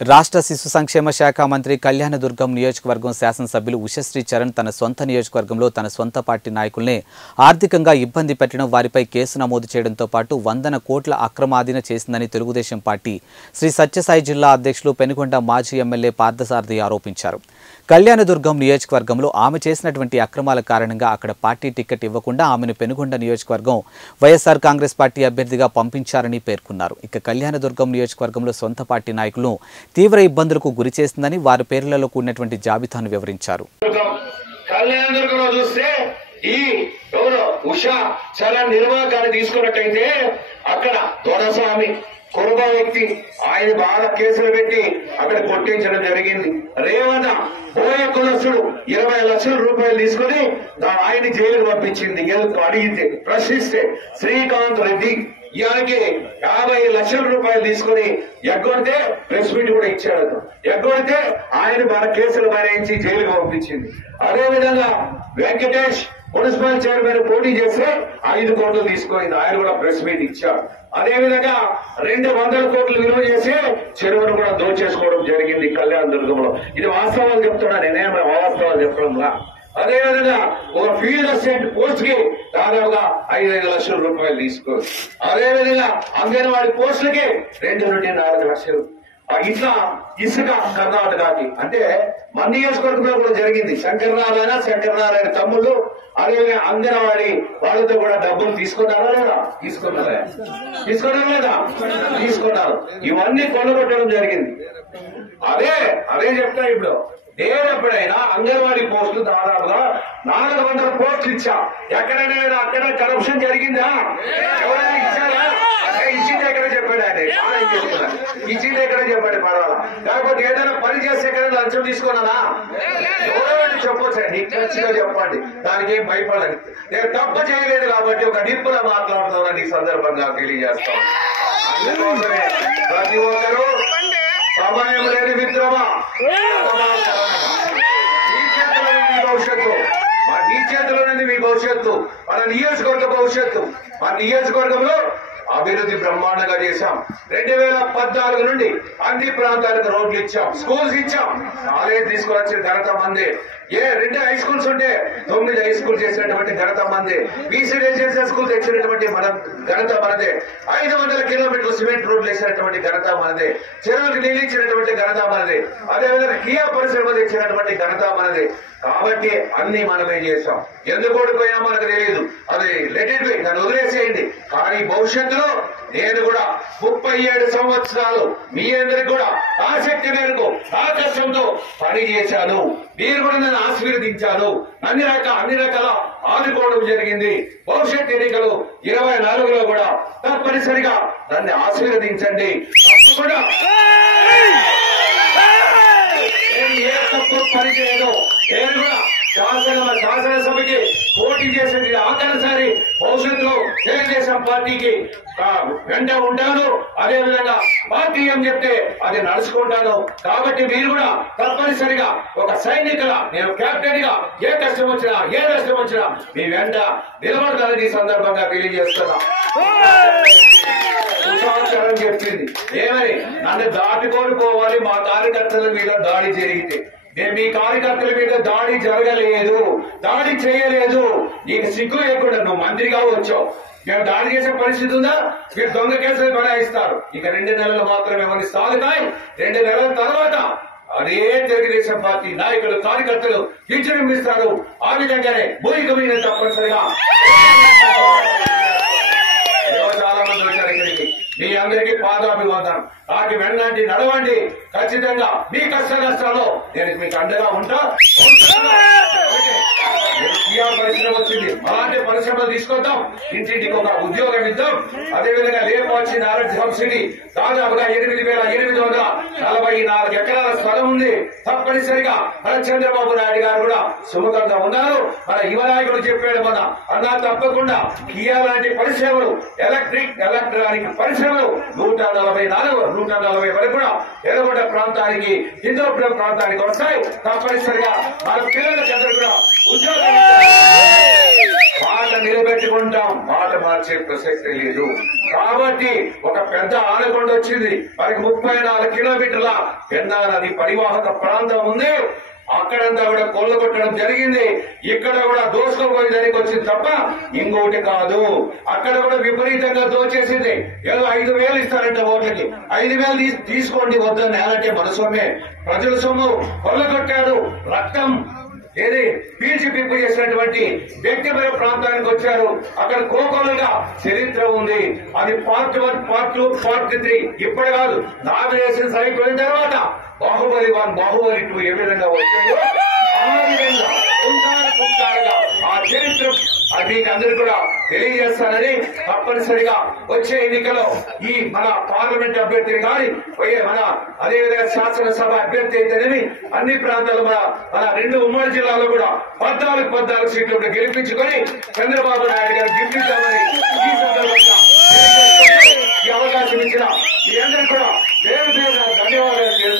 రాష్ట్ర శిశు సంక్షేమ శాఖ మంత్రి కళ్యాణదుర్గం నియోజకవర్గం శాసనసభ్యులు ఉషశ్రీ చరణ్ తన సొంత నియోజకవర్గంలో తన సొంత పార్టీ నాయకుల్ని ఆర్థికంగా ఇబ్బంది పెట్టడం, వారిపై కేసు నమోదు చేయడంతో పాటు 100 కోట్ల అక్రమాధీన చేసిందని తెలుగుదేశం పార్టీ శ్రీ సత్యసాయి జిల్లా అధ్యక్షులు పెనుగొండ మాజీ ఎమ్మెల్యే పార్థసారథి ఆరోపించారు. కళ్యాణదుర్గం నియోజకవర్గంలో ఆమె చేసినటువంటి అక్రమాల కారణంగా అక్కడ పార్టీ టికెట్ ఇవ్వకుండా ఆమెను పెనుగొండ నియోజకవర్గం వైఎస్ఆర్ కాంగ్రెస్ పార్టీ అభ్యర్థిగా పంపించారని పేర్కొన్నారు. ఇక కళ్యాణదుర్గం నియోజకవర్గంలో సొంత పార్టీ నాయకులను తీవ్ర ఇబ్బందులకు గురి చేస్తుందని వారి పేర్లలో కూడినటువంటి జాబితాను వివరించారు. కళ్యాణదుర్గంలో చూస్తే ఈ ఉషా చాలా నిర్వాహకాన్ని తీసుకున్నట్టయితే అక్కడ దొరస్వామి కురుబ వ్యక్తి ఆయన బాగా కేసులు పెట్టి అక్కడ కొట్టించడం జరిగింది. రేవణ బోయ కులస్తుడు 20 లక్షల రూపాయలు తీసుకుని ఆయన్ని జైలుకు పంపించింది. అడిగితే ప్రశ్నిస్తే శ్రీకాంత్ రెడ్డి ఇయానికి 50 లక్షల రూపాయలు తీసుకుని ఎగ్గొడితే ప్రెస్ మీట్ కూడా ఇచ్చాడు. ఎగ్గొడితే ఆయన మన కేసులు భరించి జైలుకు పంపించింది. అదేవిధంగా వెంకటేష్ మున్సిపల్ చైర్మన్ పోటీ చేస్తే 5 కోట్లు తీసుకుంది. ఆయన కూడా ప్రెస్ మీట్ ఇచ్చాడు. అదేవిధంగా 200 కోట్లు విలువ చేసి చెరువును కూడా దోచేసుకోవడం జరిగింది కళ్యాణదుర్గంలో. ఇది వాస్తవాలు చెప్తున్నా, నేనేం అవాస్తవాలు చెప్పడంలా. అదేవిధంగా ఒక ఫీల్డ్ అసిస్టెంట్ పోస్ట్ కి దాదాపుగా 5 లక్షల రూపాయలు తీసుకోండి. అదేవిధంగా అంగన్వాడీ పోస్టులకి 2 నుండి 4 లక్షలు. ఇట్లా ఇసుక కర్ణాటకకి అంటే మన నియోజకవర్గంలో కూడా జరిగింది. శంకరనారాయణ తమ్ముళ్ళు అదేవిధంగా అంగన్వాడీ వాళ్ళతో కూడా డబ్బులు తీసుకున్నారా లేదా? తీసుకున్నారా లేదా? తీసుకున్నారు. ఇవన్నీ కొల్లగొట్టడం జరిగింది. అదే చెప్తా. ఇప్పుడు నేను ఎప్పుడైనా అంగన్వాడీ పోస్టులు దాదాపుగా 400 పోస్టులు ఇచ్చా. ఎక్కడైనా అక్కడ కరప్షన్ జరిగిందా? ఎవరైనా ఇచ్చారా? ఇచ్చింది ఎక్కడ చెప్పాడు ఆయన, ఇచ్చింది ఎక్కడ చెప్పాడు పర్వాలా. లేకపోతే ఏదైనా పని చేస్తే ఎక్కడైనా లంచం తీసుకున్నానా? ఎవరైనా చెప్పొచ్చండి, ఖచ్చితంగా చెప్పండి, దానికి ఏం భయపడాలి. నేను తప్పు చేయలేదు కాబట్టి ఒక నిప్పులా మాట్లాడుతున్నాను ఈ సందర్భంగా తెలియజేస్తాను. అందుకోసమే ప్రతి ఒక్కరూ సమయం లేని మిత్రమా, నీ చేతిలోనేది మీ భవిష్యత్తు, మన నియోజకవర్గ భవిష్యత్తు. మన నియోజకవర్గంలో అభివృద్ధి బ్రహ్మాండంగా చేశాం. 2014 నుండి అన్ని ప్రాంతాలకు రోడ్లు ఇచ్చాం, స్కూల్స్ ఇచ్చాం, కాలేజ్ తీసుకువచ్చిన ఘనత మంది. 2 హై స్కూల్స్ ఉంటే 9 హై స్కూల్ చేసినటువంటి ఘనత మంది. బీసీ రెసిడెన్షియల్ స్కూల్ తెచ్చినటువంటి మన ఘనత మనదే. 500 కిలోమీటర్లు సిమెంట్ రోడ్లు వేసినటువంటి ఘనత మనదే. చెరువులకు నీళ్ళు ఇచ్చినటువంటి ఘనత మనదే. అదేవిధంగా కియా పరిశ్రమ తెచ్చినటువంటి ఘనత మనదే. కాబట్టి అన్ని మనమే చేశాం. ఎందుకు ఓడిపోయినా మనకు తెలియదు, అది లెట్ ఇట్ బి, దాన్ని వదిలేసేయండి. కానీ భవిష్యత్తులో నేను కూడా 37 సంవత్సరాలు మీ అందరికి కూడా ఆసక్తి మేరకు ఆకర్షంతో పని చేశాను. మీరు కూడా నన్ను ఆశీర్వదించాను. అన్ని రకాల ఆదుకోవడం జరిగింది. భవిష్యత్ ఎన్నికలు 24లో కూడా తప్పనిసరిగా నన్ను ఆశీర్వదించండి. తప్పకుండా నేను ఏ తప్పు పని చేయను. నేను కూడా శాసనసభకి పోటీ చేసేది ఆఖరిసారి. భవిష్యత్తులో తెలుగుదేశం పార్టీకి వెంట ఉంటాను. అదేవిధంగా పార్టీ ఏం చెప్తే అది నడుచుకుంటాను. కాబట్టి మీరు కూడా తప్పనిసరిగా ఒక సైనికుల, నేను కెప్టెన్ గా ఏ కష్టం వచ్చినా మీ వెంట నిలబడతానని ఈ సందర్భంగా తెలియజేస్తున్నా. ఉత్సాహం చెప్పింది ఏమని, నన్ను దాటుకొని పోవాలి, మా కార్యకర్తల మీద దాడి జరిగితే. నేను మీ కార్యకర్తల మీద దాడి జరగలేదు, దాడి చేయలేదు. నీకు సిగ్గు లేకుండా నువ్వు మంత్రిగా వచ్చావు, మేము దాడి చేసే పరిస్థితి ఉందా? మీరు దొంగ కేసులు బనాయిస్తారు. ఇక 2 నెలలు మాత్రమే మనకి సాగుతాయి. 2 నెలల తర్వాత అదే తెలుగుదేశం పార్టీ నాయకులు, కార్యకర్తలు విజృంభిస్తారు. ఆ విధంగానే భూమికమైన తప్పనిసరిగా చాలా మంది వచ్చారు ఇక్కడికి. మీ అందరికీ పాదాభివందనం. నాకు వెన్నంటి నడవండి. ఖచ్చితంగా మీ కష్ట నష్టాల్లో నేను మీకు అండగా ఉంటా. పరిశ్రమ వచ్చింది, అలాంటి పరిశ్రమలు తీసుకొద్దాం, ఇంటింటికి ఒక ఉద్యోగం ఇద్దాం. అదేవిధంగా లేపాల్సిన ఆరోగ్య సబ్సిడీ దాదాపుగా 8,744 ఎకరాల స్థలం ఉంది. తప్పనిసరిగా మన చంద్రబాబు నాయుడు గారు కూడా సుముఖంగా ఉన్నారు. మన యువ నాయకుడు చెప్పాడు అన్నా తప్పకుండా కియా లాంటి పరిశ్రమలు, ఎలక్ట్రానిక్ పరిశ్రమలు 140 వరకు కూడా ఎర్రగొండ ప్రాంతానికి, హిందూపురం ప్రాంతానికి వస్తాయి. తప్పనిసరిగా మన పిల్లలకి అందరూ కూడా ఉద్యోగాలు మాట నిలబెట్టుకుంటాం, మాట మార్చే ప్రసక్తి లేదు. కాబట్టి ఒక పెద్ద ఆనకొండ వచ్చింది, మనకి 34 కిలోమీటర్ల పెన్నా నది పరివాహక ప్రాంతం ఉంది. అక్కడంతా కూడా కొల్లగొట్టడం జరిగింది. ఇక్కడ కూడా దోసుకోపోయేదానికి వచ్చింది తప్ప ఇంకోటి కాదు. అక్కడ కూడా విపరీతంగా దోచేసింది. ఏదో 5,000 ఇస్తారంట ఓట్లకి, 5,000 తీసుకోండి వద్దని అలాంటి మన సొమ్మే, ప్రజల సొమ్ము కొల్లగొట్టాడు. రక్తం ఏది పీల్చి పిప్పు చేసినటువంటి వ్యక్తిపర ప్రాంతానికి వచ్చారు. అక్కడ కోకోలుగా చరిత్ర ఉంది. అది పార్ట్ 1, పార్ట్ 2, పార్ట్ 3 ఇప్పుడు కాదు, నామినేషన్స్ అయిపోయిన తర్వాత బాహుబలి 1, బాహుబలి 2 ఏ విధంగా వచ్చాయో ఆ విధంగా కుంటారుగా ఆ చరిత్ర మీకు అందరూ కూడా తెలియజేస్తానని, తప్పనిసరిగా వచ్చే ఎన్నికలో ఈ మన పార్లమెంట్ అభ్యర్థిని కానీ మన అదేవిధంగా శాసనసభ అభ్యర్థి అయితేనేమి అన్ని ప్రాంతాలు మన 2 ఉమ్మడి జిల్లాలో కూడా 14 సీట్లు గెలిపించుకొని చంద్రబాబు నాయుడు గారు గిఫ్టిద్దామని ఈ సందర్భంగా ఈ అవకాశం ఇచ్చిన మీ అందరూ కూడా పేరు ధన్యవాదాలు.